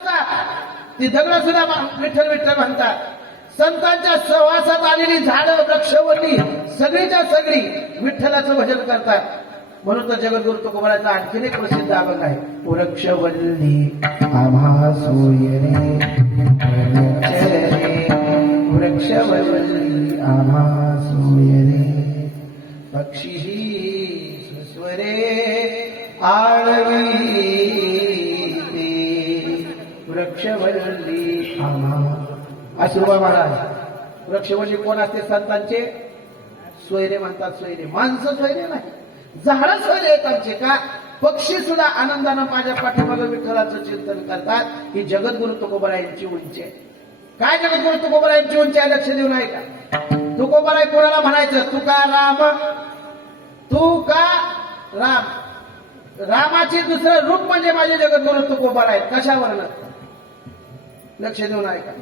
ती दगड सुद्धा विठ्ठल विठ्ठल म्हणतात. संतांच्या सहवासात आलेली झाडं वृक्षवल्ली सगळीच्या सगळी विठ्ठलाचं भजन करतात. म्हणून तर जगद्गुरु तुकोबाराचा आणखीन एक प्रसिद्ध अभंग आहे. वृक्षवल्ली आम्हा सोयरे वृक्षवल्ली आम्हा सोयरे पक्षी सुस्वरे आळवी वृक्षवल्ली आम्हा. आशीर्वाद महाराज वृक्षवल्ली कोण असते? संतांचे सोयरे म्हणतात. सोयरे माणसं सोयरे नाही, झाडं सोयरे आहेत आमचे. का? पक्षी सुद्धा आनंदानं माझ्या पाठीमागे विठ्ठलाचं चिंतन करतात. ही जगद्गुरु तुकोबारायांची उंची आहे. काय जगद्गुरु तुकोबारायांची उंची आहे? लक्ष देऊ नाही का? तुकोबाराय कोणाला म्हणायचं? तुका राम, तू का राम. रामाचे दुसरं रूप म्हणजे माझे जगद्गुरु तुकोबाराय. कशावर? लक्ष देऊ नाही का?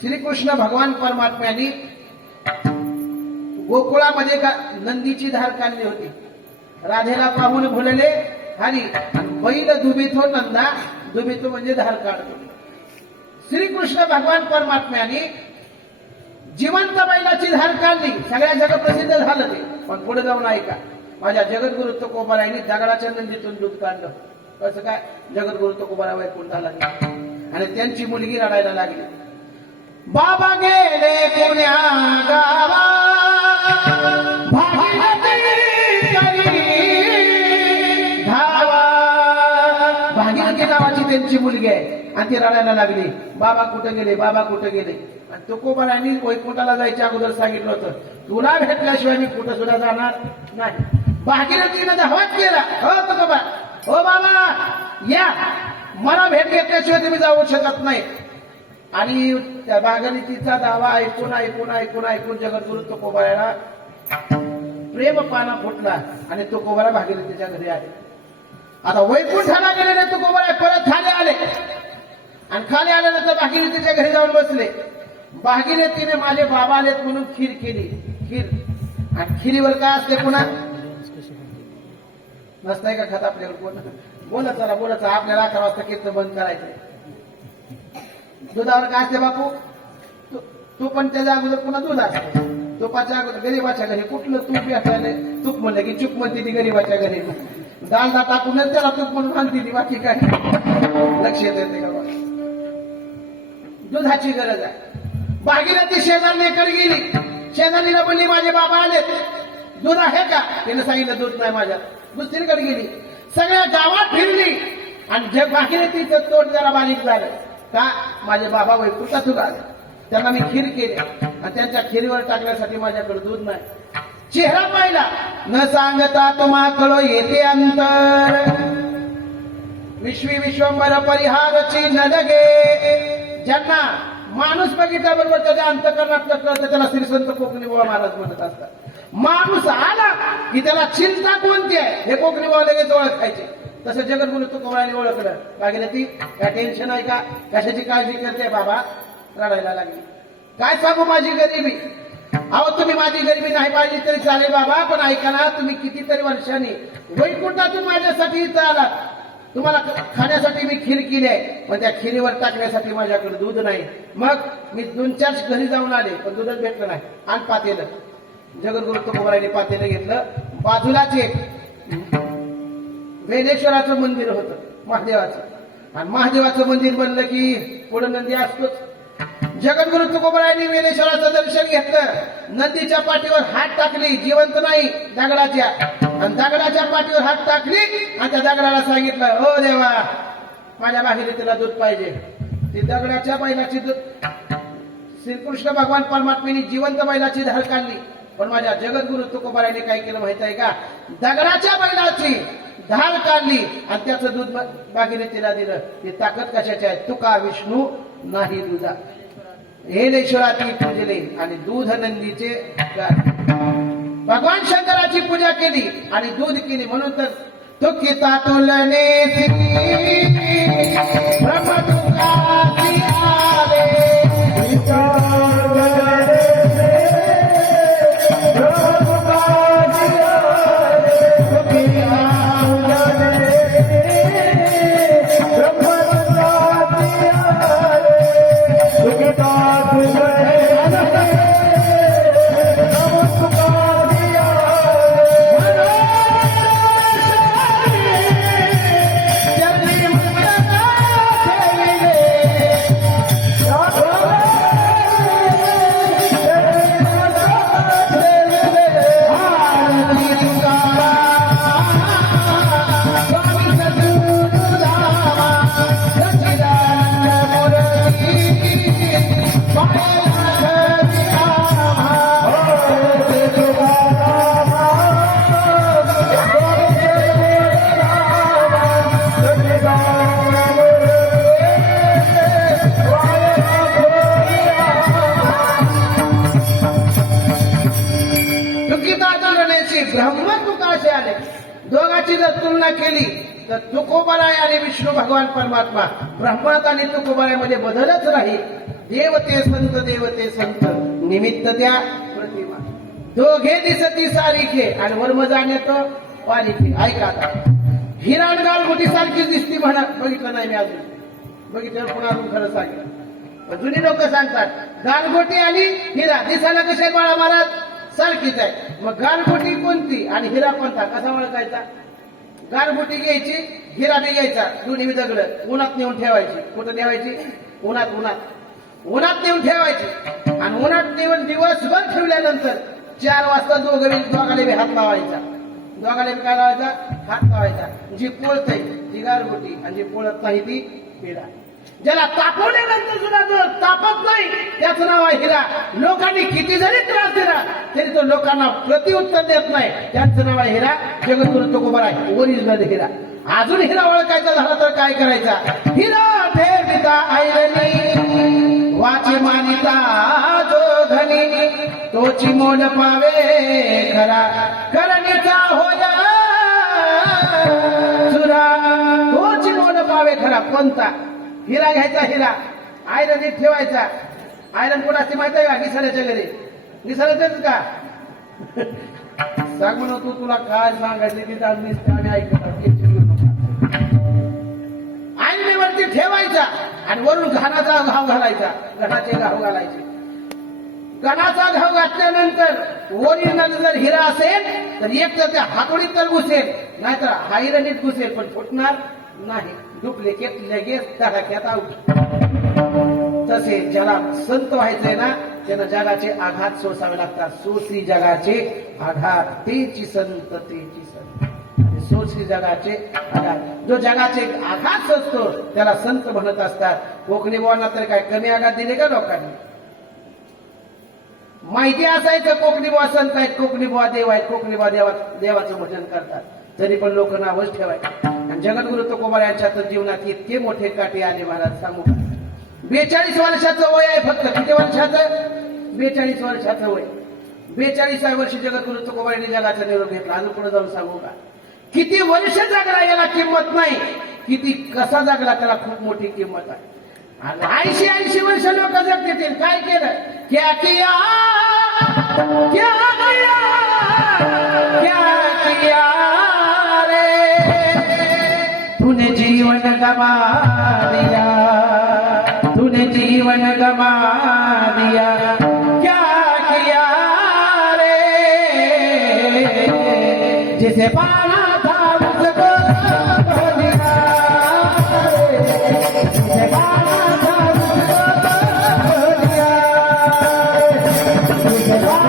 श्रीकृष्ण भगवान परमात्म्यांनी गोकुळामध्ये नंदीची धार काढली होती. राधेला पाहून भुलले हरी, बैल दुबितो नंदा, दुबितो म्हणजे धार काढतो. श्रीकृष्ण भगवान परमात्म्यांनी जिवंत बैलाची धार काढली. सगळ्या जग प्रसिद्ध झालं ते. पण पुढे जाऊन ऐका, माझ्या जगद्गुरु तुकोबारायांनी दगडाच्या नंदीतून दूध काढलं. कसं काय? जगद्गुरु तुकोबारा वैकुंठ झाला आणि त्यांची मुलगी रडायला लागली. बाबा गेले पुण्या गावा, भागीरथी नावाची त्यांची मुलगी आहे आणि ती रडायला लागली. बाबा कुठे गेले? बाबा कुठे गेले? आणि तुकोबारायांनी वैकुंठाला जायच्या अगोदर सांगितलं होतं, तुला भेटल्याशिवाय मी कुठं सुद्धा जाणार नाही. भागीरथीनं धावत केला. हो तुकोबा, हो बाबा या, मला भेट घेतल्याशिवाय तुम्ही जाऊ शकत नाही. आणि त्या भागीरथीचा दावा ऐकून ऐकून ऐकून ऐकून जगद्गुरु तुकोबाराला प्रेम पाना फुटला आणि तुकोबारा भागीरथीच्या घरी आले. आता वैकुंठाला गेलेले तुकोबारा परत खाली आले आणि खाली आल्यानंतर भागीरथीच्या घरी जाऊन बसले. भागीरथीने माझे बाबा आलेत म्हणून खीर केली. खीर आणि खिरीवर काय असते? पुन्हा नसताय का खात आपल्यावर कोण? बोला चला, बोला चला. आपल्याला 11 वाजता कीर्तन बंद करायचंय. दुधावर काय असते बापू? तू पण त्याच्या अगोदर पुन्हा दूध असते. तुपाच्या अगोदर गरीबाच्या घरी कुठलं तूप भेटायला? तूप म्हणलं की चूप म्हणते ती गरीबाच्या घरी. दालदा टाकूनच त्याला तूप म्हणून आणते ती, बाकी काय? लक्ष येते का? दुधाची गरज आहे. भागीरथी शेजारणीकडे गेली. शेजारणीला म्हणली माझे बाबा आलेत, दूध आहे का? तिने सांगितलं दूध नाही माझ्यात. दुसरीकडे गेली, सगळ्या गावात फिरली आणि भागीरथीचं तोंड जरा बारीक झालं. का? माझे बाबा वैकुंठातून आले, त्यांना मी खीर केली आणि त्यांच्या खिरीवर टाकण्यासाठी माझ्याकडे दूध नाही. चेहरा पाहिला न सांगता तुम्हाकळो येते अंतर, विश्वी विश्वंभर परिहारची न लगे. ज्यांना माणूस बघितल्याबरोबर त्याच्या अंतकरणात कळतं त्याला श्रीसंत कोकणी बुवा महाराज म्हणत असतात. माणूस आला की त्याला चिंता कोणती आहे हे कोकणी बुवा लगेच ओळखायचे. तसं जगद्गुरु तुकोबारांनी ओळखलं. भागीरथी काय टेन्शन आहे का? कशाची काळजी करते? बाबा रडायला लागली. काय सांगू माझी गरिबी? अहो तुम्ही माझी गरिबी नाही पाहिली तरी चालेल बाबा, पण ऐका ना, तुम्ही कितीतरी वर्षांनी वैकुंठातून माझ्यासाठी इथं आलात. तुम्हाला खाण्यासाठी मी खीर केली आहे, पण त्या खिरीवर टाकण्यासाठी माझ्याकडे दूध नाही. मग मी 2-4 घरी जाऊन आले पण दूधच भेटलं नाही. आणि पातेलं, जगद्गुरु तुकोबारांनी पातेलं घेतलं. बाजूलाच एक वेलेश्वराचं मंदिर होतं, महादेवाचं. आणि महादेवाचं मंदिर बनलं की पुढे नंदी असतोच. जगद्गुरु तुकोबारांनी वेलेश्वराचं दर्शन घेतलं. नदीच्या पाठीवर हात टाकली, जिवंत नाही दगडाच्या, आणि दगडाच्या पाठीवर हात टाकली आणि त्या दगडाला सांगितलं, ओ देवा माझ्या भागीरथीला दूध पाहिजे. ती दगडाच्या बैलाची दूध, श्रीकृष्ण भगवान परमात्म्याने जिवंत बैलाची धार काढली. पण माझ्या जगद्गुरु तुकोबारांनी काय केलं माहित आहे का? दगडाच्या बैलाची धार काढली आणि त्याचं दूध भागीरथीला दिलं. ती ताकद कशाची आहे? तुका विष्णू नाही दुधा. हेलेश्वराची पूजले आणि दूध नंदीचे भगवान शंकराची पूजा केली आणि दूध केली. म्हणून तर तुकिता तुलने तर तुकोबाराय आणि विष्णू भगवान परमात्मा ब्रह्मात आणि तुकोबारायमध्ये बदलच नाही. देवते संत निमित्त त्या प्रतिमा दोघे दिसती सारिखे आणि वर्म जाण्यात पालिके. ऐका आता, हिरा गालगोटी सारखीच दिसती म्हणा. बघितलं नाही मी अजून, बघितलं पुन्हा अजून खरं सांगितलं. जुनी लोक सांगतात गालगोटी आणि हिरा दिसायला कसे बाळा महाराज सारखीच आहे. मग गालगोटी कोणती आणि हिरा कोणता कसा ओळखायचा? गालगोटी घ्यायची, हिरा बी घ्यायचा, दोन्ही बी दगड उन्हात नेऊन ठेवायची. कुठं ठेवायची? उन्हात नेऊन ठेवायची. आणि उन्हात नेऊन दिवसभर ठेवल्यानंतर 4 वाजता दोघाले बी हात लावायचा. दोघाले बी काय लावायचा? हात लावायचा. जी पोळतय ती गालगोटी आणि जी पोळत नाही ती हिरा. ज्याला तापवल्यानंतर सुद्धा जो तापत नाही त्याचं नाव आहे हिरा. लोकांनी किती जरी त्रास दिला तरी तो लोकांना प्रतिउत्तर देत नाही, त्याचं नाव आहे हिरा. जगद्गुरु तुकोबाराय ओरिजिनल हिरा. अजून हिरा ओळखायचा झाला तर काय करायचा? हिरा ठेविता ऐरणी वाचे मानिता जो धनी तोची मोल पावे खरा करणीचा होया सुरा. तोची मोल पावे खरा. कोणता? हिरा घ्यायचा. हिरा आयरनीत ठेवायचा. आयरन कुठं असते माहिती आहे का? निसर्गाच्या घरी. निसर्गाच का सांग म्हणतो तुला काय सांगायचे की आम्ही ऐकत आयरणीवरती ठेवायचा आणि वरून घाणाचा घाव घालायचा. घणाचे घाव घालायचे. घणाचा घाव घातल्यानंतर ओरिजिनल जर हिरा असेल तर एक तर त्या हातोडीत तर घुसेल, नाहीतर आयरणीत घुसेल पण फुटणार नाही. डुप्लिकेट लगेच धडाक्यात आउट. तसे ज्याला संत व्हायचंय ना त्यानं जगाचे आघात सोसावे लागतात. सोसी जगाचे आघात तेची संत तेची संत. सोसी जगाचे आघात. जो जगाचे आघात सोसतो त्याला संत म्हणत असतात. कोकणी बुवांना तर काय कमी आघात दिले का लोकांनी? माहिती असायचं कोकणी बुवा संत आहेत, कोकणी बुवा देव आहेत, कोकणी बुवा देवाचं भजन करतात, तरी पण लोक नावच ठेवायचे. आणि जगद्गुरु तुकोबाराय यांच्या जीवनात इतके मोठे काटे आले महाराज सांगू. 42 वर्षाचं वय आहे फक्त. किती वर्षाचं? 42 वर्षाचं वय. 42व्या वर्षी जगद्गुरु तुकोबारायांनी जगाचा निरोप घेतला. अजून पुढे जाऊन सांगू का? किती वर्ष जगला याला किंमत नाही, किती कसा जगला त्याला खूप मोठी किंमत आहे. 80 वर्ष लोक जगतील. काय केलं? क्या किया क्या किया क्या किया तूने जीवन गवा दिया, तूने जीवन गवा दिया, क्या किया रे जिसे पाना था उसको खो दिया, जिसे पाना था उसको खो दिया, जिसे पाना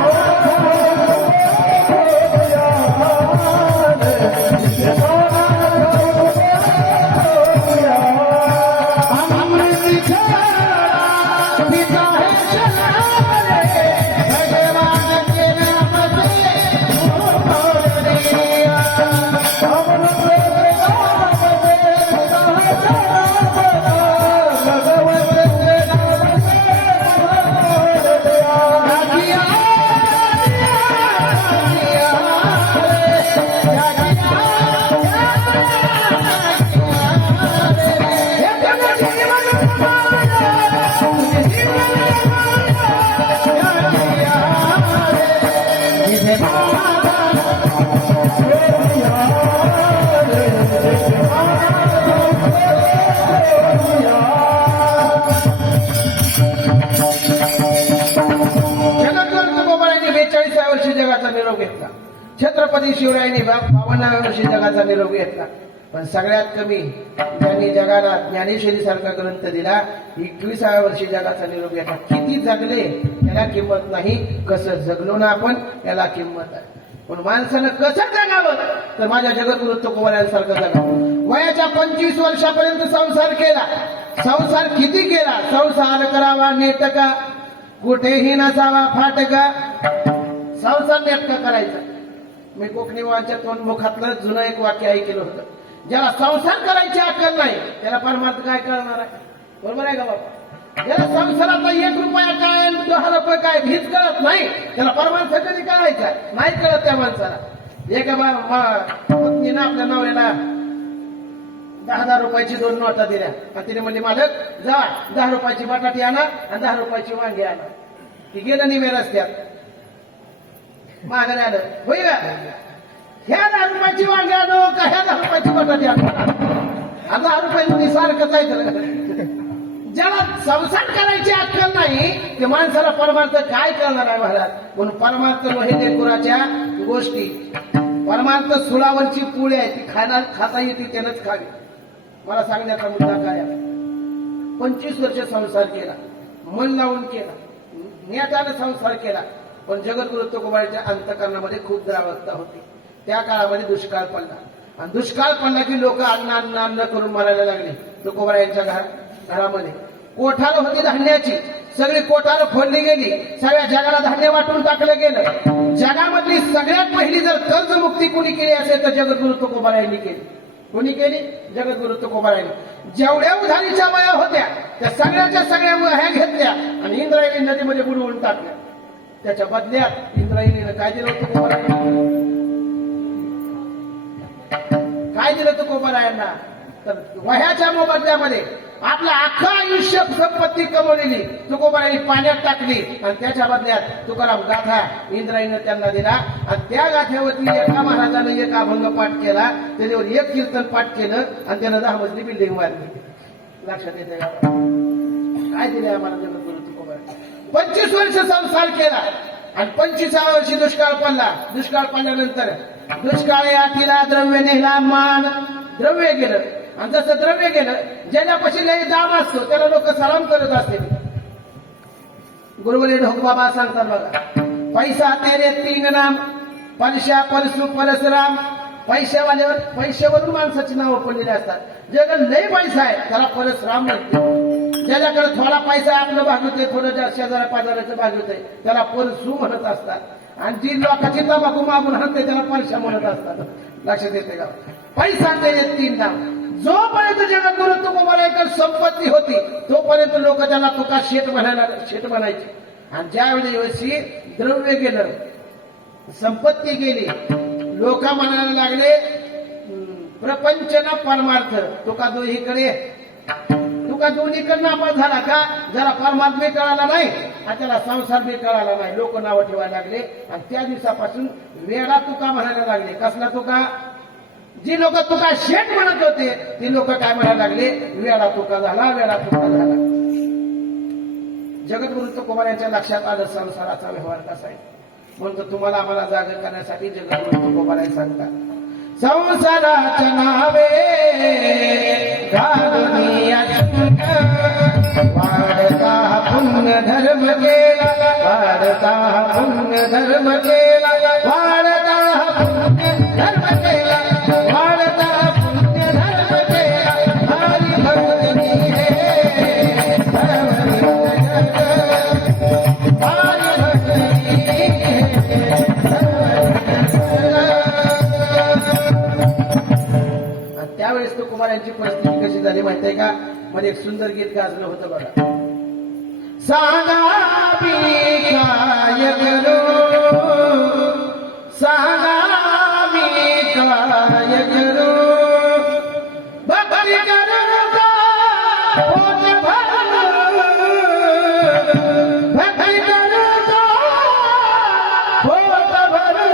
निरोप घेतला. छत्रपती शिवरायांनी 52व्या वर्षी जगाचा निरोप घेतला. पण सगळ्यात कमी ज्यांनी जगाला ज्ञानेश्वरी सारखा ग्रंथ दिला 21व्या वर्षी जगाचा निरोप घेतला. किती जगले त्याला किंमत नाही, कसं जगलो ना आपण त्याला किंमत आहे. पण माणसानं कसं जगावं तर माझ्या जगद्गुरु तुकोबारायांसारखं जगावं. वयाच्या 25 वर्षापर्यंत संसार केला. संसार किती केला? संसार करावा नेटका कुठेही नसावा फाटका. संसार नेटका करायचा. मी कोकणी बुवांच्या तोंडमुखातलं जुनं एक वाक्य ऐकलं होतं. ज्याला संसार करायची अक्कल नाही त्याला परमार्थ काय करणार आहे? बरोबर आहे का बाबा? ज्याला संसाराचा 1 रुपया काय 10 रुपये काय भीत कळत नाही त्याला परमार्थ कधी करायचा नाही कळत त्या माणसाला. एका पत्नीनं आपल्या नवऱ्याला 10 रुपयाची 2 नोटा दिल्या आणि तिने म्हणली मालक जा 10 रुपयाची बटाटी आणा आणि 10 रुपयाची वांगी आणा. ती गेलं निमे रस्त्यात मागं आलं होय का ह्या 10 रुपयाची वांगी आणू का ह्या 10 रुपयाची बटाटी आणू. आता 10 रुपये सारखंच आहे तर ज्याला संसार करायची अक्कल नाही ते माणसाला परमार्थ काय करणार आहे महाराज. म्हणून परमार्थ लोहे लेकुराच्या गोष्टी परमार्थ सुळावरची पोळी आहे ती खाता येते त्यानंच खावी. मला सांगण्याचा मुद्दा काय आहे 25 वर्ष संसार केला मन लावून केला नियताने संसार केला पण जगद्गुरु तुकोबाराच्या अंतकरणामध्ये खूप द्रावकता होती. त्या काळामध्ये दुष्काळ पडला आणि दुष्काळ पडला की लोक अन्न अन्न अन्न करून मरायला लागले. तुकोबारा यांच्या घरामध्ये कोठार होती धान्याची सगळी कोठार फोडली गेली. सगळ्या जगाला धान्य वाटून टाकलं गेलं. जगामधली सगळ्यात पहिली जर कर्जमुक्ती कोणी केली असेल तर जगद्गुरु तुकोबारा यांनी केली. कोणी केली जगद्गुरु तुकोबारा यांनी. जेवढ्या उधारीच्या वया होत्या त्या सगळ्याच्या सगळ्या वह्या घेतल्या आणि इंद्रायणी नदीमध्ये बुडवून टाकल्या. त्याच्या बदल्यात इंद्रायणीनं काय दिलं तुकोबारा काय दिलं तुकोबारा यांना तर वह्याच्या मोबदल्यामध्ये आपलं अख्खं आयुष्य संपत्ती कमवलेली तुकोबारांनी पाण्यात टाकली आणि त्याच्या बदल्यात तुकाराम गाथा इंद्रायणीनं त्यांना दिला. आणि त्या गाथ्यावरती एका महाराजानं एक अभंग पाठ केला त्याच्यावर एक कीर्तन पाठ केलं आणि त्यानं 10 मजली बिल्डिंग मारली. लक्षात येते काय दिले आम्हाला जगद्गुरु तुकोबारा. 25 वर्ष संसार केला आणि 25व्या वर्षी दुष्काळ पडला. दुष्काळ पडल्यानंतर दुष्काळ आठीला द्रव्य नेला मान द्रव्य गेलं आणि जसं द्रव्य गेलं ज्याच्यापाशी लई दाम असतो त्याला लोक सलाम करत असते. गुरुवरी ढोकबाबा सांगतात बघा पैसा तेरे 3 नाम परशा परसू परसराम. पैशावाल्यावर पैशावरून माणसाची नावं पडलेली असतात. ज्याकडे लई पैसा आहे त्याला परसराम म्हणते. ज्याच्याकडे थोडा पैसा आहे आपलं भागवतोय थोडं शेजाऱ्या पाजाऱ्याचं भागवतोय त्याला परसू म्हणत असतात. आणि जी लोकांची तंबाखू मागून हाणते त्याला परशा म्हणत असतात. लक्षात येते का पैसा तेरे 3 नाम. जोपर्यंत जगद्गुरु तुकोबारांकडे संपत्ती होती तोपर्यंत लोक त्याला तुका शेठ म्हणायचे. आणि ज्यावेळी द्रव्य गेलं संपत्ती गेली लोक म्हणायला लागले प्रपंच ना परमार्थ. तुका दोन्हीकडे नापास झाला का जरा परमार्थ बी कळाला नाही आणि त्याला संसार बी कळाला नाही. लोक नावं ठेवायला लागले आणि त्या दिवसापासून वेडा तुका म्हणायला लागले. कसला तुका जी लोक तुका शेठ म्हणत होते ती लोक काय म्हणायला लागले वेडा तुका झाला वेडा तुका झाला. जगद्गुरु तुकोबारा यांच्या लक्षात आलं संसाराचा व्यवहार कसा आहे. म्हणून तुम्हाला आम्हाला जागर करण्यासाठी जगद्गुरु तुकोबारा सांगतात संसाराच्या नावे वाढता पुण्य धर्म केला वाढता पुण्य धर्म केला वाढता पुण्य धर्म केला वाढता पुण्य धर्म केला हरी भक्ती हे त्यावेळेस तुकोबारांची परिस्थिती कशी झाली माहितीये का. मध्ये एक सुंदर गीत गाजलं होतं बघा सांगा मी काय करू सांगा मी काय करू भक्ती करू का पोट भरू भक्ती करू का पोट भरू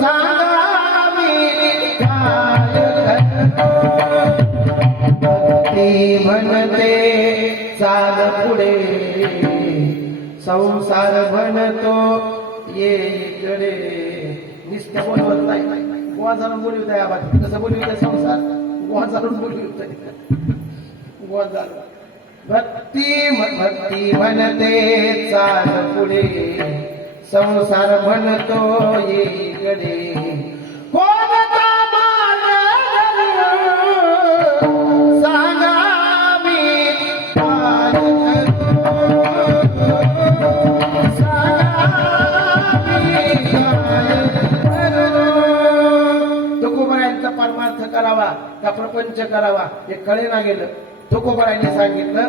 सांगा मी काय भक्ती म्हणते चाल पुढे संसार म्हणतो ये इकडे. नुसतं बोलवत नाही गोवा जाणून बोलवत आहे आवाज कसं बोलवत संसार गोवा जाणून बोलवत गोवा जाणून. भक्ती म्हणते चाल पुढे संसार म्हणतो ये इकडे. कोणता सांगा मी काय तुकोबारांचा परमार्थ करावा का प्रपंच करावा हे कळेना गेलं. तुकोबारांनी सांगितलं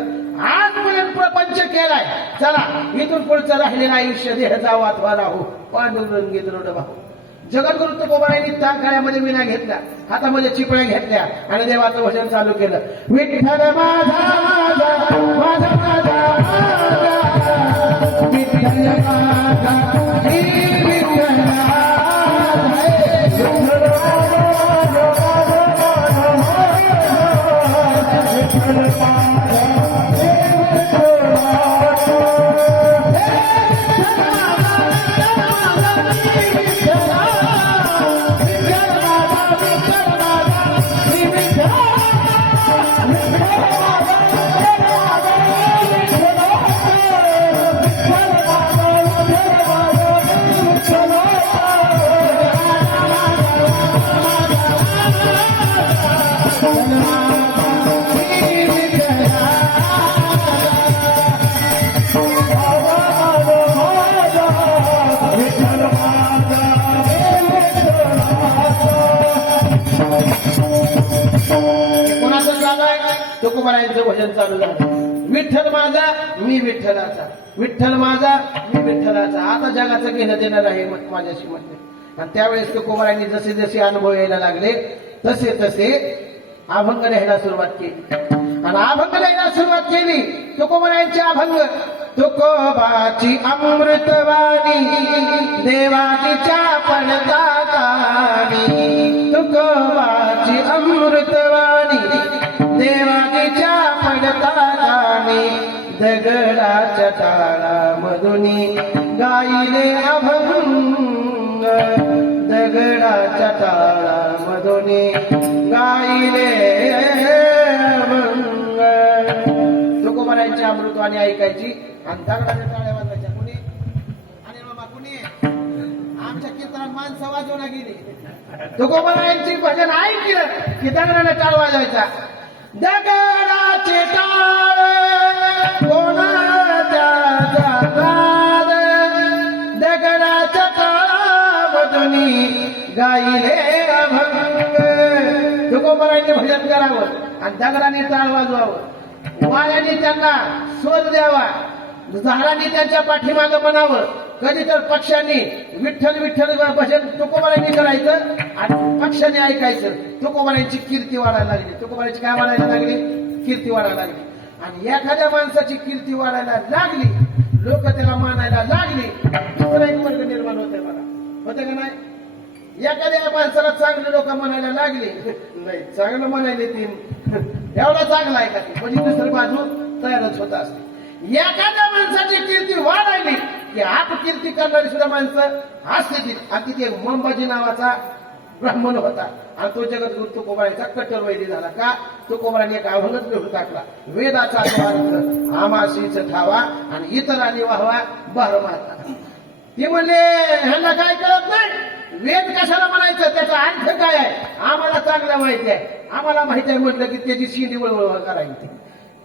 आजपर्यंत प्रपंच केलाय चला इथून पुढचं राहिलेलं आयुष्य देह जावा अथवा राहू पांडुरंगी दृढ भाऊ. जगद्गुरु तुकोबारायांनी त्या गळ्यामध्ये विणा घेतला, हातामध्ये चिपळ्या घेतल्या आणि देवाचं भजन चालू केलं. विठ्ठल माझा माझा माझा माझा विठ्ठल माझा हे विठ्ठल तुकोबारायांचं भजन चालू झालं. विठ्ठल माझा मी विठ्ठलाचा, विठ्ठल माझा मी विठ्ठलाचा. आता जगाचं घेणं देणं आहे माझ्याशी म्हटले. आणि त्यावेळेस तुकोबारायांनी जसे जसे अनुभव यायला लागले तसे तसे अभंग लिहायला सुरुवात केली. आणि अभंग लिहायला सुरुवात केली. तुकोबारायांचे अभंग तुकोबाची अमृतवाणी देवाच्या पडता कानी, तुकोबाची अमृतवाणी देवाच्या पडता कानी, दगडाच्या टाळामधुनी गायले अभंग, दगडाच्या टाळामधुनी गायले अभंग. तुकोबारायांची अमृतवाणी ऐकायची आणि दगडाच्या टाळ्या वाजवायच्या. कुणी आणि मामा कुणी आमच्या कीर्तनात माणसं वाजवला गेली. तुकोबारायांची भजन ऐकलं की दगडाला टाळ वाजवायचा. दगडाचे टाळ कोणाच्या जातात, दगडाच्या टाळामधुनी गायले अभंग. तुकोबारायांनी भजन करावं आणि दगडाने टाळ वाजवावं. वाऱ्याने त्यांना शोध द्यावा, झाडांनी त्यांच्या पाठीमागं म्हणावं. कधी तर पक्ष्यांनी विठ्ठल विठ्ठल भजन तुकोबारायांनी करायचं आणि पक्ष्यांनी ऐकायचं. तुकोबारायांची कीर्ती वाढायला लागली. तुकोबारायांची काय वाढायला लागली? कीर्ती वाढायला लागली. आणि एखाद्या माणसाची कीर्ती वाढायला लागली, लोक त्याला मानायला लागली, दुसरा एक वर्ग निर्माण होते. मला होते का नाही? एखाद्या माणसाला चांगले लोक म्हणायला लागले, नाही चांगलं म्हणायले ती एवढा चांगला आहे का ती, म्हणजे दुसरी बाजू तयारच होत असते. एखाद्या माणसाची कीर्ती वाढायली की अपकीर्ती करणारी सुद्धा माणसं असते ती. आणि तिथे मंबाजी नावाचा ब्राह्मण होता आणि तो जगद्गुरु तुकोबारायांचा कट्टर वैरी झाला. का? तुकोबारायांनी एक अभंगच लिहून टाकला. वेदाचा अर्थ आमाशीच ठावा आणि इतरांनी वाहवा बहरमाता. ते म्हणले ह्यांना काय कळत नाही, वेद कशाला म्हणायचं, त्याचा अर्थ काय आहे आम्हाला चांगला माहिती आहे. आम्हाला माहिती आहे म्हटलं की त्याची शिंडी वळवळ करायची.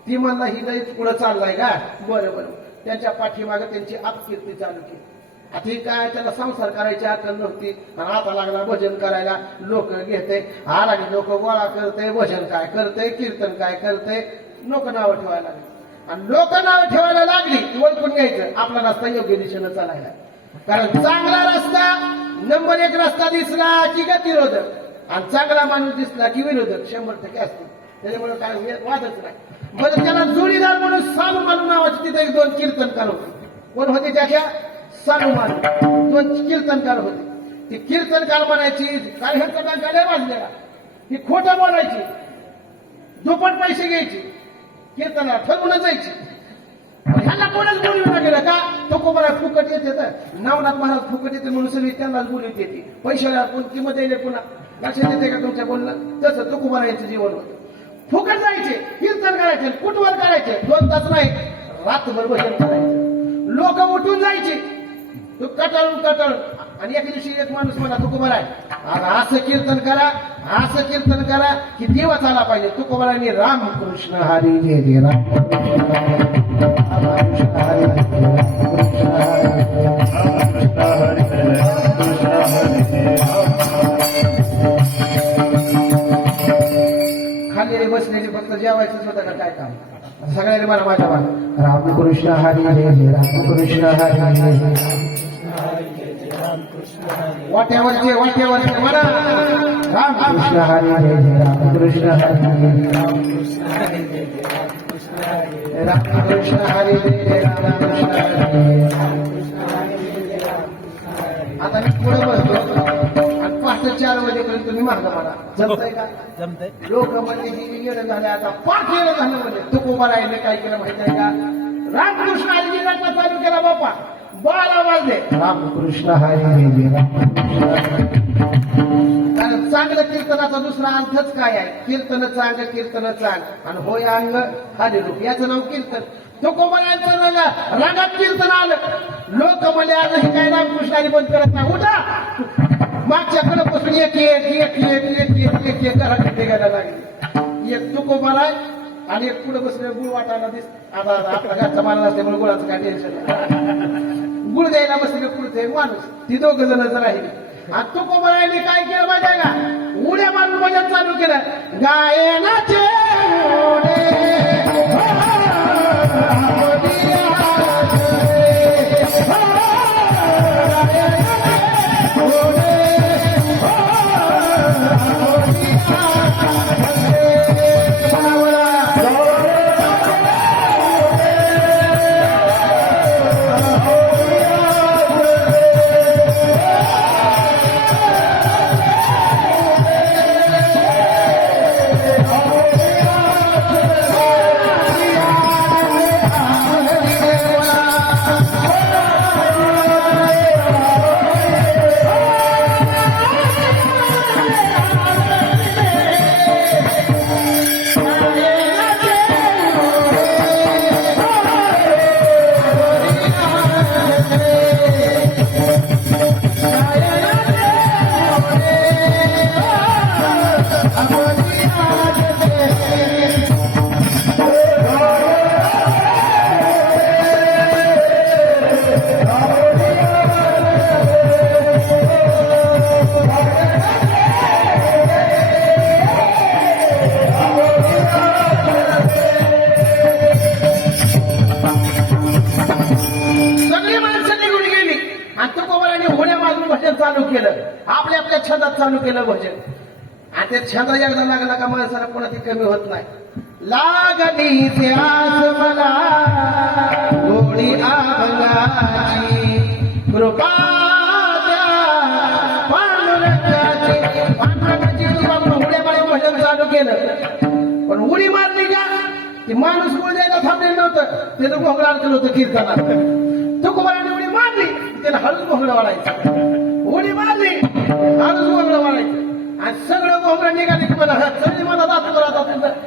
ती म्हणला ही लई पुढे चाललाय का? बरं बरं. त्यांच्या पाठीमागे त्यांची अपकीर्ती चालू केली. आता ही काय, त्याला संसार करायची अक्कल नव्हती आणि आता लागला भजन करायला. लोक घेते आला की लोक गोळा करते, भजन काय करते, कीर्तन काय करते, लोक नावं ठेवायला लागली. आणि लोक नावं ठेवायला लागली की ओळखून घ्यायचं आपला रस्ता योग्य दिशेनं चालायला. कारण चांगला रस्ता नंबर 1 रस्ता दिसला की गतिरोधक आणि चांगला माणूस दिसला की विरोधक 100% असतो. त्याच्यामुळे काय वादच नाही. बरं, त्याला जोडीदार म्हणून सालू मानू नावाचे तिथे 1-2 कीर्तनकार होते. कोण होते त्याच्या? सालू मानू 2 कीर्तनकार होते. ती कीर्तनकार म्हणायची काय ह्यांचा बँका लय वाजलेला, ही खोटं बोलायची, दुप्पट पैसे घ्यायची, कीर्तनाला ठरवून जायची. ह्यांना कोणच बोलवलं गेलं का? तुकोबारा फुकट येते, तर नवनाथ महाराज फुकट येते म्हणून सगळी त्यांनाच बोलवत येते. पैशाला कोण किंमत द्यायला पुन्हा लक्षात येते का तुमच्या बोलणं? तसं तुकोबारा यांचं जीवन होतं. फुकट जायचे, कीर्तन करायचे, कुटवर करायचे, 2 तास नाही रात्रभर भजन करायचं. लोक उठून जायचे, तू कटाळून कटाळून. आणि एके दिवशी एक माणूस म्हणा तुकोबारा असं कीर्तन करा, असं कीर्तन करा की देवा झाला पाहिजे. तुकोबारांनी रामकृष्ण हरी जय जय रामकृष्ण हरी खाली बसलेली फक्त जेवायचंच होतं का काय काम? सगळ्यांनी मला माझ्या रामकृष्ण हरी जय जय रामकृष्ण हरी जय जय रामकृष्ण वाट्यावरचे म्हणा रामकृष्ण हरी जय जय रामकृष्ण हरी रामकृष्ण हरी जय जय रामकृष्ण हरी. आता मी पुढे बसतो आणि 5-4 वाजेपर्यंत तुम्ही मागं मला जमतंय का? जमतंय. लोक म्हणजे ही येणं झालं आता 5 येणं झालं म्हणजे तो उभा राहिले काय केलं माहिती आहे का? रामकृष्ण हरी नाटक चालू केला बापा 12 वाजले. रामकृष्ण हरी जय जय रामकृष्ण हरी. कारण चांगलं कीर्तनाचा दुसरा अर्थच काय आहे? कीर्तन चांग कीर्तन चांग आणि होय अंग हरी रूप याचं नाव कीर्तन. तो कोमलांचं रागात कीर्तन आलं. लोक म्हणजे आज हे काय रामकृष्णाने बंद करत नाही. उठा मागच्याकडे बसून एक घरात निघायला लागली. एक तुकोबाला आणि एक पुढे बसले गुळ वाटायला दिस. आता आपला घरचा मारला असल्यामुळे गुळाचं काय टेन्शन नाही. गुळ द्यायला बसले पुढचे माणूस ती 2 जण राहिली. आणि तुकोबाने काय केलं माहिती आहे का? उड्या मारून भजन चालू केलं. गायनाचे चालू केलं. आपल्या आपल्या छंदात चालू केलं भजन. आणि ते छंद एकदा लागला का माणसाला कोणाची कमी होत नाही. लागली ते आस मला गोडी अभंगाची कृपा द्या पांडुरंगाची उड्या मारून भजन चालू केलं. पण उडी मारली का ती माणूस उडी द्यायला थांबलेलं नव्हतं. त्याचं घोंगडं अडकलं होतं कीर्तनात. तुकोबाराने उडी मारली त्याला हळूच घोंगडं वाढायचं. उडी मारली हळूच घोंगडं वाढायचं. आणि सगळं घोंगडं निघाले की मला सगळी मला जातो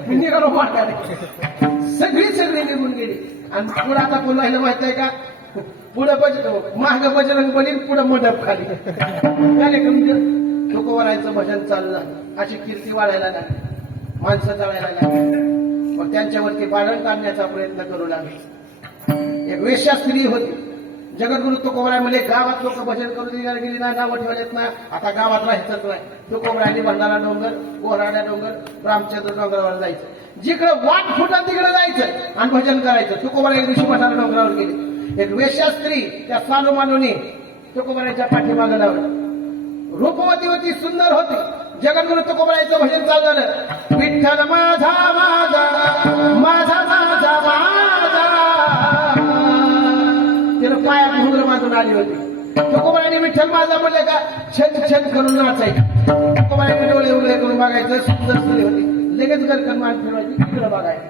मी निघालो मारण्याने. सगळी निघून गेली. आणि पुढे आता कोण राहिलं माहित आहे का? पुढं माग बजरंग बली पुढं मंडप खाली कार्यक्रम तुकोबारायचं भजन चाललं. अशी कीर्ती वाढायला लागली. माणसं जळायला लागली. मग त्यांच्यावरती बाळण काढण्याचा प्रयत्न करू लागले. एक वेश्या स्त्री होती. जगद्गुरु तुकोबाराय म्हणजे गावात लोक भजन करू दिली गेली ना नावं ठेवलेत ना. आता गावात राहायचंच नाही. तुकोबारायने भंडारा डोंगर कोराड्या डोंगर रामचंद्र डोंगरावर जायचं. जिकडं वाट फुटल तिकडे जायचं आणि भजन करायचं. तुकोबाराय एक दिवशी भंडारा डोंगरावर गेली. एक वेश्या स्त्री त्या सालू मानूनी तुकोबारायच्या पाठीमागं लावलं. रूपवती होती, सुंदर होती. जगद्गुरु तुकोबारायचं भजन चालू झालं. विठ्ठल माझा माझा माझा माझा माझा. तिनं पायात घुंगर बांधून आली होती. तुकोबारायने विठ्ठल माझा म्हणलं का छन छन करून नाचायचं. तुकोबारायने डोळे उघडे करून बघायचं. सुंदर स्त्री होती. लगेच गरकन मान फिरवायची तिकडे बघायचं.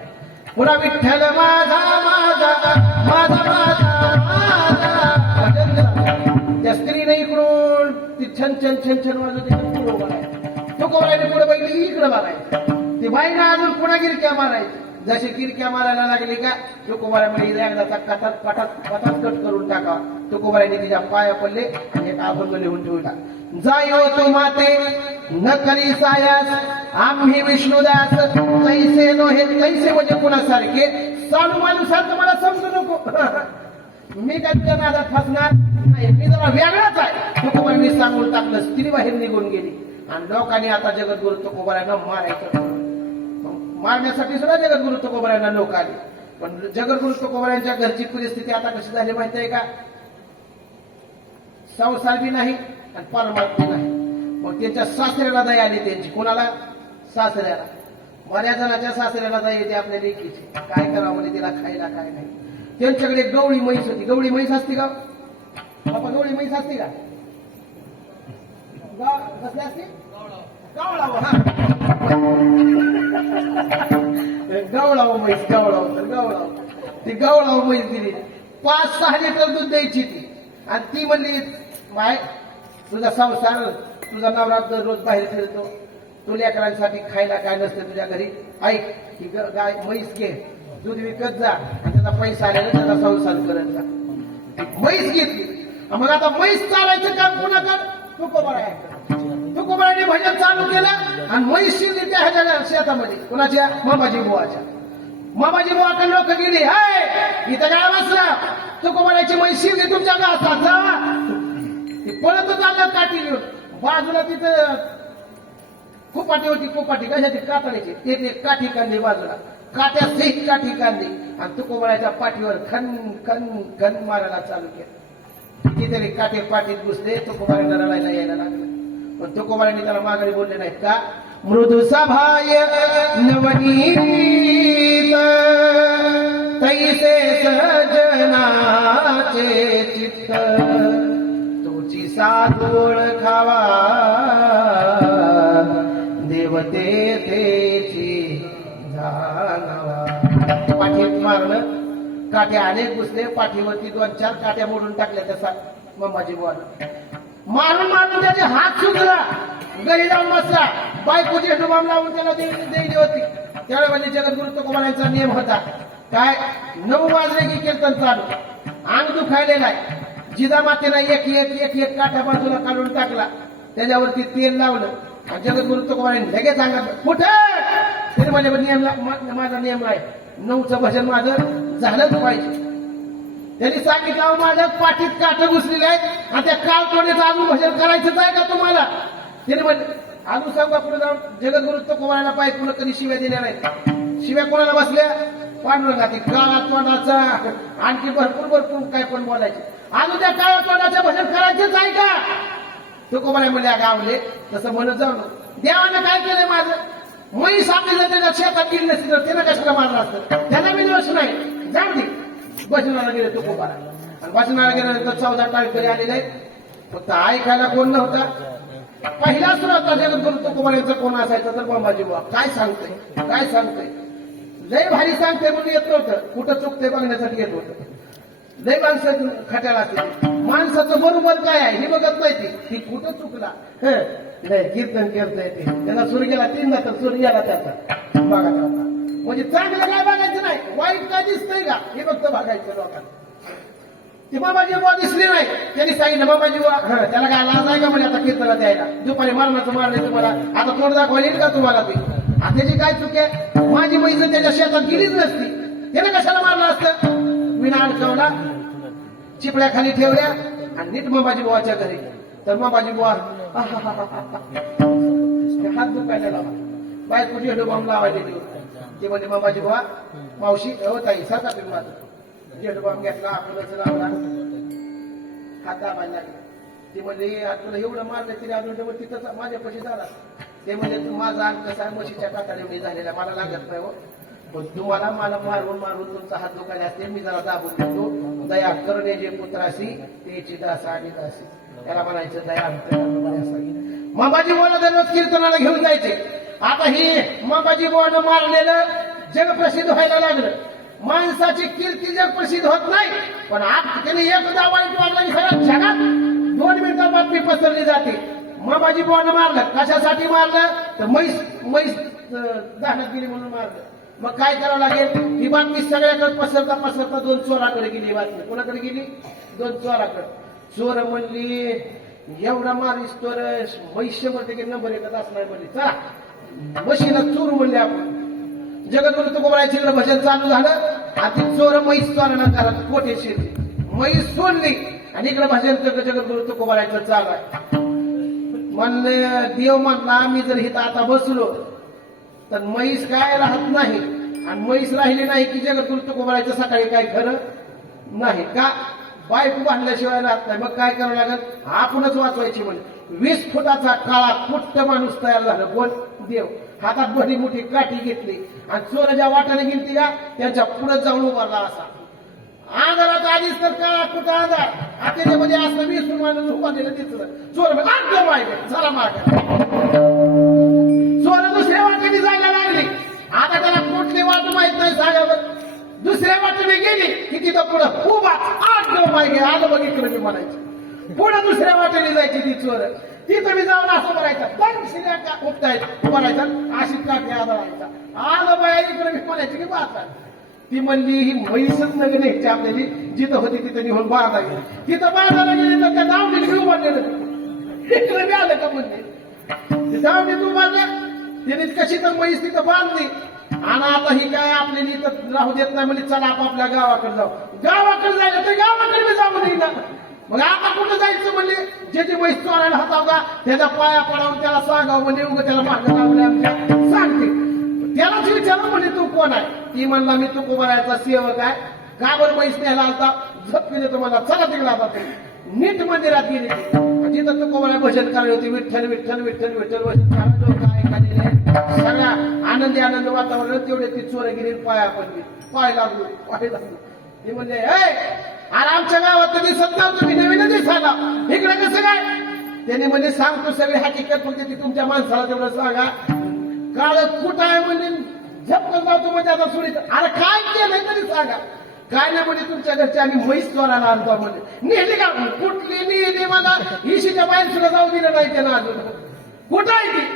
पुन्हा विठ्ठल माझा माझा माझा माझा माझा. त्या स्त्रीने इकडून ती छन छन छन छन वाजवते पुढे उभा राहायचं. तुकोबारायने पुढे बघितली इकडे बघायचं. ती बाईनं अजून पुन्हा गिरक्या मारायची. जशी गिरक्या मारायला लागली का तुकोबारायने एकदाचा पटात कट करून टाका. तुकोबारायने तिच्या पाया पडले आणि एक अभंग लिहून ठेवला. जायो तो माते न करी सायास आम्ही विष्णुदास तैसे नोहे. तैसे म्हणजे कुणासारखे सालू माणूसारखं मला समजू नको. मी काय तुझ्या नादात फसणार नाही. मी जरा वेगळाच आहे. तुकोबारायने सांगून टाकलं. स्त्री बाहेर निघून गेली. आणि लोकांनी आता जगद्गुरु तुकोबारायला मारायचं. मारण्यासाठी सुद्धा जगद्गुरु तुकोबारायांना लोक आले. पण जगद्गुरु तुकोबारायांच्या घरची परिस्थिती आता कशी झाली माहिती आहे का? संसार बी नाही आणि परमात्मा नाही. मग त्यांच्या सासऱ्याला दया आली त्यांची. कोणाला? सासऱ्याला. बऱ्याच जणांच्या सासऱ्याला दया येते आपल्या लेकीची. काय करावं म्हणजे तिला खायला काय नाही. त्यांच्याकडे गवळी म्हैस होती. गवळी म्हैस असते का बाबा? गवळी म्हैस असते का? कसली असते? गवळाव. हा, गवळाव म्हैस. गवळाव ती गवळाव म्हैस दिली. 5-6 लिटर दूध द्यायची ती. आणि ती म्हणली माय तुझा संसार, तुझा नवरा रोज बाहेर फिरतो, तू लेकरांसाठी खायला काय नसतं तुझ्या घरी. ऐक ही गाय म्हैस घे, दूध विकत जा आणि त्याचा पैसा आलेला त्याचा संसार करत जा. म्हैस घेतली. मग आता म्हैस चालायचं काम कोणाकडं? तुकोबाराने भजन चालू केलं आणि म्हैस शिरली त्या ह्याच्या शेतामध्ये. कुणाच्या? मामाजी बुवाच्या. मामाजी बुवाकडे लोक गेली. हाय इथं काय बसला? तुकोबाराची म्हैस शिरली तुमच्या गावात जा. ती पळत चाललं काठी घेऊन. बाजूला तिथं कुपाटी होती. कुपाटी कशाची? कातडीची. ते काठी काढली बाजूला. काट्या सहित काठी काढली आणि तुकोबाराच्या पाठीवर खन खन खन मारायला चालू केलं. कितीतरी काठी पाठीत घुसले. तुकोबाराला रडायला यायला लागलं. पण तुकोबारांनी त्याला माघारी बोलले नाहीत का? मृदू सभाय नवनीत तैसे सजनाचे चित्त तुझी साधोळ खावा देवते तेची जाणावा. पाठीत मारलं. काट्या अनेक घुसले. पाठीवरती 2-4 काट्या मोडून टाकल्या तसा मम्माजी बुवानं. मारून त्याचे हात सुजला. घरी जाऊन बसला. बायकोची डुबाम लावून त्याला देली होती. त्यावेळेला म्हणजे जगद्गुरु तुकोबारांचा नियम होता काय? 9 वाजले की कीर्तन चालू. अंग दुखायलेला आहे. जिजामातेला एक काठा बाजूला काढून टाकला. त्याच्यावरती तेल लावलं आणि जगद्गुरु तुकोबारांनी लगेच सांगितलं कुठं? तरी म्हणजे नियम माझा नियम आहे 9चं भजन माझं झालंच पाहिजे. त्यांनी सांगितलं माझ्या पाठीत काठ घुसलेले आहेत आणि त्या काल तोडीचं अजून भजन करायचंच आहे का तुम्हाला? त्याने म्हणले अजून सांगा पुढे जाऊन जगद्गुरु तुकोबाराला पाहिजे पुन्हा कधी शिव्या दिल्या नाहीत. शिव्या कोणाला बसल्या? पांडुरंगाची. काळा तोंडाचा आणखी भरपूर काय पण बोलायचे. अजून त्या काळा तोंडाचं भजन करायचंच आहे का? तुकोबारा म्हणले गावले तसं म्हणत जाऊ. देवानं काय केलंय माझं? म्हैस आपली जर त्याच्या शेतात गेली नसती तर त्यानं कशाला मारलं असतं? त्याला मी दोष नाही. जाऊ दे. भजनाला गेले तुकोबारा आणि भजनाला गेल्यानंतर 14 टाळकरी आलेले आहेत. फक्त ऐकायला कोण नव्हता. पहिला सुरुवात जगद्गुरु तुकोबारांचा कोण असायचा तर मामाजी बुवा. काय सांगतोय लय भारी सांगते म्हणून येत नव्हतं. कुठं चुकते बघण्यासाठी येत होतं. लय माणसं खट्याला असते. माणसाचं बरोबर काय आहे हे बघत नाही. ती कुठं चुकला कीर्तन करता येते. त्याला सूर गेला 3दा तर सूर गेला त्याचा. बघा म्हणजे चांगलं काय बघायचं नाही. वाईट काय दिसतंय का हे फक्त बघायचं लोकांना. ती मामाजी बुवा दिसली नाही. त्यांनी सांगितलं मामाजी बुवा त्याला काय लाज आहे का म्हणजे आता कीर्तनाला द्यायला? दुपारी मरणाचं मारले तुम्हाला आता तोंड दाखवायला येईल का तुम्हाला? ते त्याची काय चूक आहे? माझी म्हैस त्याच्या शेतात गेलीच नसती. त्याने कशाला मारलं असतं? विना अडकवला. चिपड्या खाली ठेवल्या आणि नीट मामाजी बुवाच्या घरी. तर मामाजी बुवा हात दुखायला लावा. बायकोची हेडोबाम लावायला देऊ. ते म्हणजे मामाजी बुवा मावशी ताई सारखा तुम्ही माझं हेडोबाम घेतला. आपलंच लावला. हात दाबायला लागला. ते म्हणजे तुला एवढं मारलं तरी अजून तिथं माझ्यापाशी झाला. ते म्हणजे माझा अंग कसा आहे म्हशीच्या काकाने एवढी झालेला मला लागत नाही हो. पण तुम्हाला मला मारून तुमचा हात दुखायला असते. मी जरा दाबून देतो. दया करणे जे पुत्रासी त्याची दासा आणि दासी. त्याला म्हणायचं दया मामाजी बुवाला दररोज कीर्तनाला घेऊन जायचे. आता ही मामाजी बुवानं मारलेलं जग प्रसिद्ध व्हायला लागलं. माणसाची कीर्ती जग प्रसिद्ध होत नाही पण त्याने एकदा वाईट वागला की खरं जगात 2 मिनिटात बातमी पसरली जाते. मामाजी बुवानं मारलं. कशासाठी मारलं? तर म्हैस दाहण्यात गेली म्हणून मारलं. मग काय करावं लागेल? ही बातमी सगळ्याकडे पसरता 2 चोराकडे गेली. बातमी कोणाकडे गेली? 2 चोराकडे. चोर म्हणली एवढा मारीस तर म्हैस 100% नंबर 1 असणार म्हणली. चला म्हशीला चोर म्हणले आपण. जगद्गुरु तुकोबारांचं भजन चालू झालं आणि ती चोर म्हैस चोरांना घरात कोठे शिरली. म्हैस सोडली आणि इकडे भजन जगद्गुरु तुकोबारांचं चालू आहे. म्हणले देव म्हणला मी जर इथं आता बसलो तर म्हैस काय राहत नाही आणि म्हैस राहिली नाही की जगद्गुरु तुकोबारांचं सकाळी काय खरं नाही का? बायको बांधल्याशिवाय राहत नाही. मग काय करावं लागेल, आपणच वाचवायची म्हणे. 20 फुटाचा काळा कुट्ट माणूस तयार झाला. कोण? देव. हातात भरी मोठी काठी घेतली आणि चोर ज्या वाट्याने गेली का त्यांच्या पुढे जाऊन उभारला. असा अंधारात आधीच तर काळा कुठं अंधार, त्याच्यामध्ये असं 20 माणूस उभारलेलं दिसलं. चोर मागे चला मागे. चोर दुसऱ्या वाटेने जायला लागली. आता त्याला कुठली वाट माहित नाही सांगावर. दुसऱ्या वाटेने गेली की तिथं पुढं उभा आठ मागे आलं बघ इकडे मी म्हणायची. पुढे दुसऱ्या वाटेने जायची ती चोर. तिथं मी जाऊन असं म्हणायचं दम शिऱ्या का उपटायचं म्हणायचं. अशी काठी आदळायचा. आलं बाया इकडे मी म्हणायची की बाचा. ती म्हणली ही म्हैसच नगर न्यायची आपल्याली. जिथं होती तिथं निघून बांधा गेली. तिथं बांधायला गेली तर त्या दावणीला घेऊन बांधलेलं इकडे मी आलं का म्हणले. दावणीत उभारलं तिने कशी तर म्हैस तिथं बांधली. आणि आता ही काय आपल्याला इथं राहू देत नाही म्हणजे चला आपापल्या गावाकडे जाऊ. गावाकडे जायला तर गावाकडे मी जाऊ नये ना. मग आता कुठं जायचं म्हणले. जे म्हैस चोरायला होता का त्याच्या पाया पडावून त्याला सांगावं म्हणजे उगं त्याला मागं लावले आमच्या सांगते. त्यालाच विचारलं म्हणजे तू कोण आहे. ती म्हणला मी तुकोबारायचा सेवक आहे. का बरं म्हैस न्यायला आलता. झपकी देतो मला चला तिकडे आता. नीट मंदिरात गेली तिथं तुकोबारा भजन करायला होती. विठ्ठल विठ्ठल विठ्ठल विठ्ठल भजन सगळ्या आनंदी आनंद वातावरण. तेवढे ती चोर गेली पाया पडली. पाय लागलो पाय लागलो. ती म्हणजे अरे आमच्या गावात तर दिसत नव्हतं. तुम्ही नवीन दिसायला इकडे कसं काय. त्याने म्हणजे सांगतो सगळी हकीकत होती ती तुमच्या माणसाला तेवढं सांगा. काळ कुठं आहे म्हणजे झपकन जातो म्हणजे आता सुरीत. अरे काय केलंय तरी सांगा. काय नाही म्हणजे तुमच्या घरचे आम्ही म्हैस चोरायला आणतो म्हणजे नेली का. कुठली नेली मला इशीच्या बाहेर सुद्धा जाऊ दिलं नाही त्यानं अजून. कुठं आहे ती.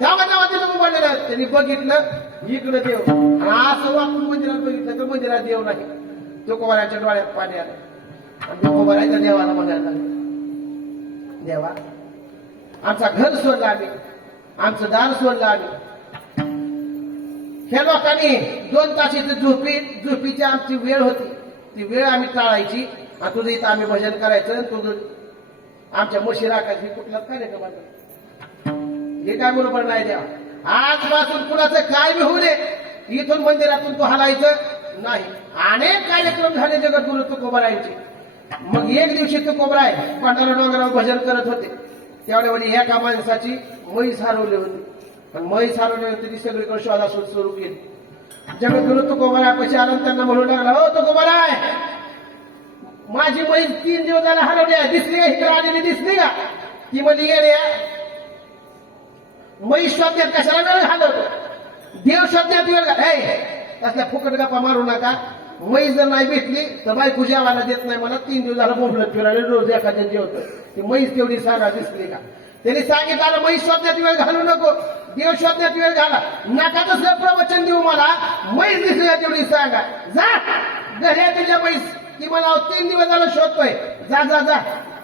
तेव्हा तेव्हा तिथं उभारलेलं. त्यांनी बघितलं इकडे देव. असं वाकून मंदिरात बघितलं तर मंदिरात देव नाही. तुकोबाराच्या डोळ्यात पाणी आलं. आणि तुकोबाराच्या देवाला म्हणायला लागले देवा आमचा घर सोडला आम्ही. आमचं दार सोडलं आम्ही. ह्या लोकांनी 2 तासाची झोपीची आमची वेळ होती. ती वेळ आम्ही टाळायची आणि तुझं इथं आम्ही भजन करायचं. तुझं आमच्या म्हशी राखायची. कुठलाच कार्यक्रम हे काय बरोबर नाही द्या. आजपासून कुणाचं काय बी होऊ दे इथून मंदिरातून तो हलायचं नाही. अनेक कार्यक्रम झाले जगद्गुरु तुकोबारायांचे. मग एक दिवशी तुकोबाराय पांढरा डोंगरावर भजन करत होते. त्यावेळी एका माणसाची म्हैस हरवली होती. पण म्हैस हरवली होती ती सगळीकडे शोधाशोध सुरू केली. जगद्गुरु तुकोबारापाशी आला त्यांना म्हणू लागला हो तुकोबाराय माझी म्हैस 3 दिवस झाला हरवली आहे. दिसली का इकडे आलेली दिसली का. ती म्हणली ये रे म्हैस शोधण्यात कशाला वेळ घालवतो. देव शोधण्यात वेळ असल्या फुकट गप्पा मारू नका. म्हैस जर नाही भेटली तर बायको जेवायला देत नाही मला. 3 दिवस झाला बोंबलत फिरायला रोज एखाद्या जेवतं. ती म्हैस तेवढी सांगा दिसली का. त्यांनी सांगितलं म्हैस शोधण्यात वेळ घालू नको. देव शोधण्यात वेळ घाला नका. तसं प्रवचन देऊ मला. म्हैस दिसली का तेवढी सांगा. जा घरी आहे तुझ्या म्हैस. ती मला 3 दिवस झाला शोधतोय. जा जा जा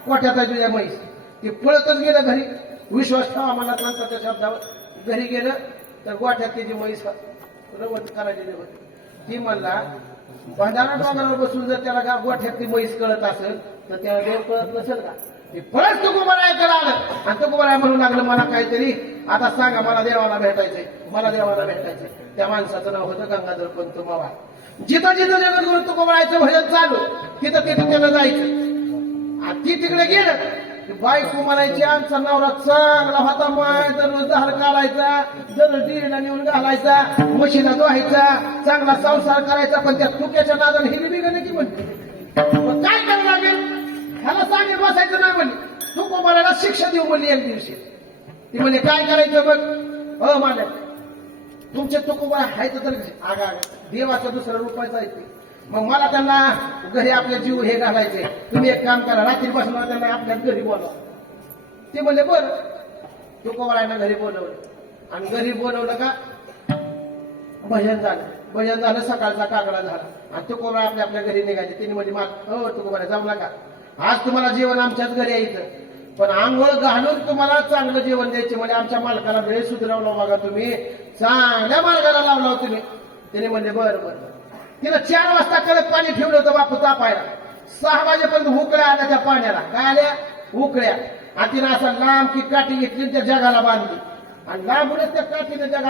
कोठ्यात आहे तुझ्या म्हैस. ती पळतच गेलं घरी. विश्वास ठेवा मला माणसाच्या शब्दावर. घरी गेलं तर गोठ्यात त्याची म्हैस रवत करायची होती. ती म्हणला भंडारा डोंगरावर बसून जर त्याला गोठ्यात ती म्हैस कळत असेल तर त्याला देव कळत नसेल का. ते परत तुकोबारायकडे आलं आणि तुकोबाराय म्हणू लागलं मला काहीतरी आता सांगा मला देवाला भेटायचंय. मला देवाला भेटायचंय. त्या माणसाचं नाव होतं गंगाधर पंत मवाळ. जिथं जिथं जगद्गुरु तुकोबारायचं भजन चालू तिथं तिथं त्याला जायचं. आणि ती तिकडे गेलं बायको म्हणायची आमचा नवरा चांगला होता. माय दररोज धार काढायचा. दररोज डिरीला नेऊन घालायचा. म्हशीला धुवायचा. चांगला संसार करायचा. पण त्या तुक्याच्या नादाने हिली बिघडली की म्हणते काय करावं लागेल. ह्याला सांगेल बसायचं नाही म्हणली. तुकोबाराला शिक्षा देऊ म्हणली एक दिवशी. ती म्हणजे काय करायचं बघ मालक तुमचे तुकोबारा आहेत तर आगा देवाचं दुसरं रुपायचं आहे. मग मला त्यांना घरी आपले जीव हे घालायचे. तुम्ही एक काम करा रात्री बसला त्यांना आपल्या घरी बोलवा. ते म्हणले बरं. तुकोबारायला घरी बोलवलं आणि घरी बोलवलं का भजन झालं. भजन झालं सकाळचा काकडा झाला आणि तुकोबारा आपल्या घरी निघायचे. तिने म्हणजे हो तुकोबारा जाऊ नका आज तुम्हाला जेवण आमच्याच घरी यायचं. पण आंघोळ घालून तुम्हाला चांगलं जेवण द्यायचे. म्हणजे आमच्या मालकाला वेळ सुधारवला बघा तुम्ही. चांगल्या मार्गाला लावला तुम्ही. तिने म्हणले बरं बरं. तिला 4 वाजता कडक पाणी ठेवलं होतं बापू तापायला. 6 वाजेपर्यंत उकळ्या आल्या त्या पाण्याला. काय आल्या उकळ्या. आणि तिनं असं लांब की काठी घेतली त्या जगाला बांधली आणि लांबूनच त्या काठीने जगाला